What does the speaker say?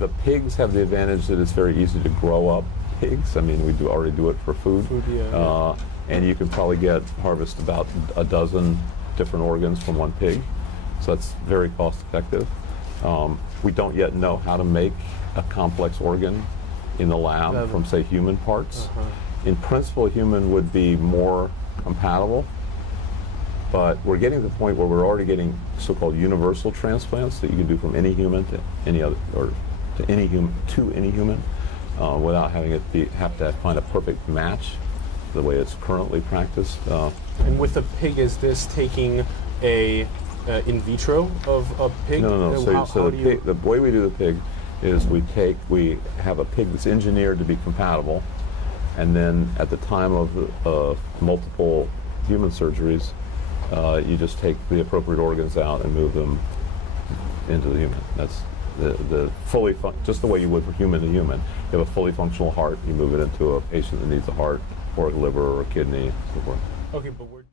the pigs have the advantage that it's very easy to grow up pigs. I mean, we already do it for food. And you can probably harvest about a dozen different organs from one pig. So that's very cost effective. We don't yet know how to make a complex organ in the lab from, say, human parts. In principle, human would be more compatible, but we're getting to the point where we're already getting so-called universal transplants that you can do from any human to any other, or to any human, without having have to find a perfect match the way it's currently practiced. And with a pig, is this taking a in vitro of a pig? No. The way we do the pig is we have a pig that's engineered to be compatible, and then at the time of multiple human surgeries, you just take the appropriate organs out and move them into the human. That's the fully just the way you would for human to human. You have a fully functional heart, you move it into a patient that needs a heart or a liver or a kidney, and so forth. Okay, but we're